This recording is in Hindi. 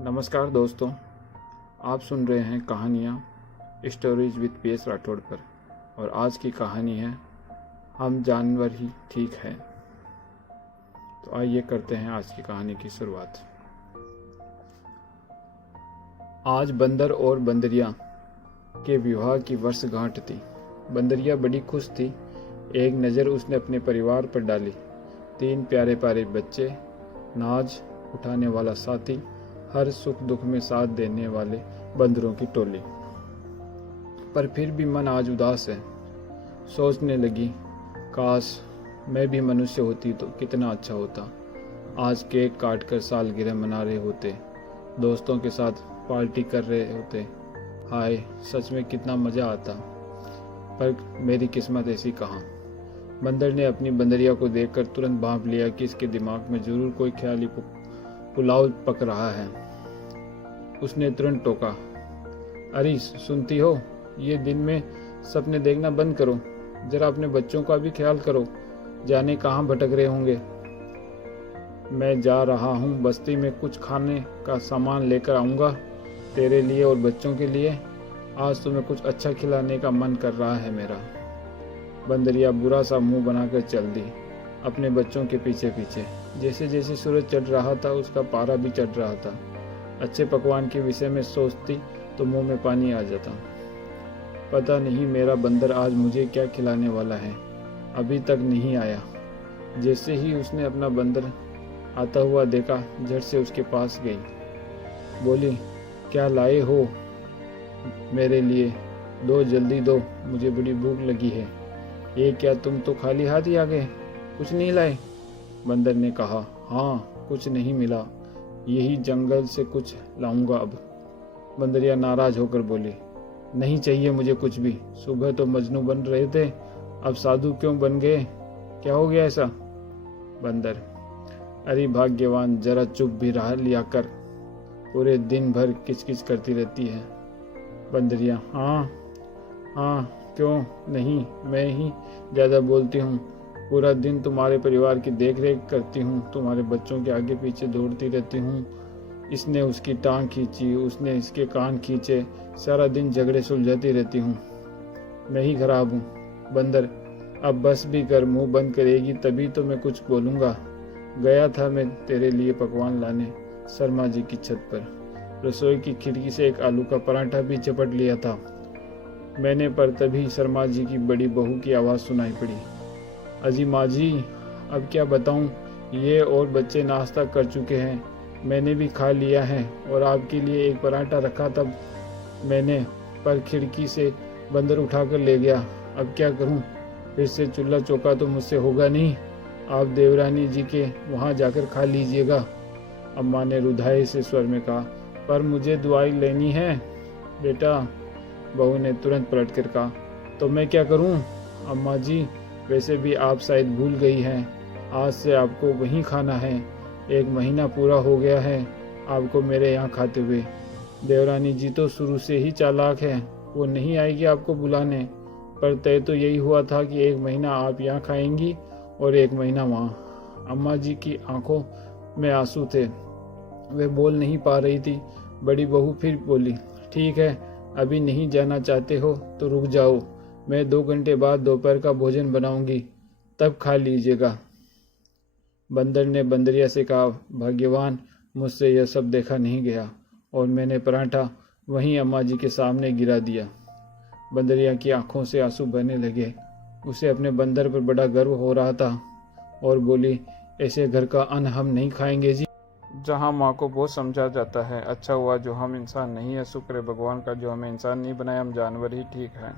नमस्कार दोस्तों, आप सुन रहे हैं कहानियाँ स्टोरीज विद PS राठौड़ पर। और आज की कहानी है हम जानवर ही ठीक है। तो आइए करते हैं आज की कहानी की शुरुआत। आज बंदर और बंदरिया के विवाह की वर्षगांठ थी। बंदरिया बड़ी खुश थी। एक नज़र उसने अपने परिवार पर डाली। 3 प्यारे प्यारे बच्चे, नाज उठाने वाला साथी, हर सुख दुख में साथ देने वाले बंदरों की टोली। पर फिर भी मन आज उदास है। सोचने लगी, काश मैं भी मनुष्य होती तो कितना अच्छा होता। आज केक काट कर सालगिरह मना रहे होते, दोस्तों के साथ पार्टी कर रहे होते। हाय, सच में कितना मज़ा आता। पर मेरी किस्मत ऐसी कहाँ। बंदर ने अपनी बंदरिया को देखकर तुरंत भांप लिया कि इसके दिमाग में जरूर कोई ख्याली पुलाव पक रहा है। उसने तुरंत टोका, अरे सुनती हो, ये दिन में सपने देखना बंद करो। जरा अपने बच्चों का भी ख्याल करो, जाने कहाँ भटक रहे होंगे। मैं जा रहा हूँ बस्ती में, कुछ खाने का सामान लेकर आऊँगा तेरे लिए और बच्चों के लिए। आज तुम्हें कुछ अच्छा खिलाने का मन कर रहा है मेरा। बंदरिया बुरा सा मुंह बनाकर चल दी अपने बच्चों के पीछे पीछे। जैसे जैसे सूरज चढ़ रहा था उसका पारा भी चढ़ रहा था। अच्छे पकवान के विषय में सोचती तो मुंह में पानी आ जाता। पता नहीं मेरा बंदर आज मुझे क्या खिलाने वाला है, अभी तक नहीं आया। जैसे ही उसने अपना बंदर आता हुआ देखा, झट से उसके पास गई। बोली, क्या लाए हो मेरे लिए? दो, जल्दी दो, मुझे बड़ी भूख लगी है। ये क्या, तुम तो खाली हाथ ही आ गए, कुछ नहीं लाए? बंदर ने कहा, हाँ, कुछ नहीं मिला, यही जंगल से कुछ लाऊंगा अब। बंदरिया नाराज होकर बोली, नहीं चाहिए मुझे कुछ भी। सुबह तो मजनू बन रहे थे, अब साधु क्यों बन गए? क्या हो गया ऐसा? बंदर, अरे भाग्यवान, जरा चुप भी रह लिया कर, पूरे दिन भर किचकिच करती रहती है। बंदरिया, हाँ, क्यों नहीं, मैं ही ज़्यादा बोलती हूँ। पूरा दिन तुम्हारे परिवार की देख रेख करती हूँ, तुम्हारे बच्चों के आगे पीछे दौड़ती रहती हूँ। इसने उसकी टांग खींची, उसने इसके कान खींचे, सारा दिन झगड़े सुलझाती रहती हूँ। मैं ही खराब हूँ। बंदर, अब बस भी कर, मुंह बंद करेगी तभी तो मैं कुछ बोलूँगा। गया था मैं तेरे लिए पकवान लाने शर्मा जी की छत पर। रसोई की खिड़की से एक आलू का पराठा भी चपट लिया था मैंने, पर तभी शर्मा जी की बड़ी बहू की आवाज़ सुनाई पड़ी, अजी माँ जी, अब क्या बताऊं, ये और बच्चे नाश्ता कर चुके हैं, मैंने भी खा लिया है और आपके लिए एक पराठा रखा था मैंने, पर खिड़की से बंदर उठाकर ले गया। अब क्या करूं? फिर से चूल्हा चौका तो मुझसे होगा नहीं। आप देवरानी जी के वहां जाकर खा लीजिएगा। अम्मा ने रुधाई से स्वर में कहा, पर मुझे दवाई लेनी है बेटा। बहू ने तुरंत पलट कर कहा, तो मैं क्या करूं? अम्मा जी, वैसे भी आप शायद भूल गई हैं, आज से आपको वहीं खाना है। 1 महीना पूरा हो गया है आपको मेरे यहाँ खाते हुए। देवरानी जी तो शुरू से ही चालाक है, वो नहीं आएगी आपको बुलाने, पर तय तो यही हुआ था कि 1 महीना आप यहाँ खाएंगी और 1 महीना वहाँ। अम्मा जी की आंखों में आंसू थे, वे बोल नहीं पा रही थी। बड़ी बहू फिर बोली, ठीक है, अभी नहीं जाना चाहते हो तो रुक जाओ, मैं 2 घंटे बाद दोपहर का भोजन बनाऊंगी, तब खा लीजिएगा। बंदर ने बंदरिया से कहा, भाग्यवान, मुझसे यह सब देखा नहीं गया और मैंने पराठा वहीं अम्मा जी के सामने गिरा दिया। बंदरिया की आंखों से आंसू बहने लगे। उसे अपने बंदर पर बड़ा गर्व हो रहा था और बोली, ऐसे घर का अन्न हम नहीं खाएंगे जी। जहाँ माँ को बहुत समझा जाता है, अच्छा हुआ जो हम इंसान नहीं है, शुक्र है भगवान का जो हमें इंसान नहीं बनाया, हम जानवर ही ठीक है।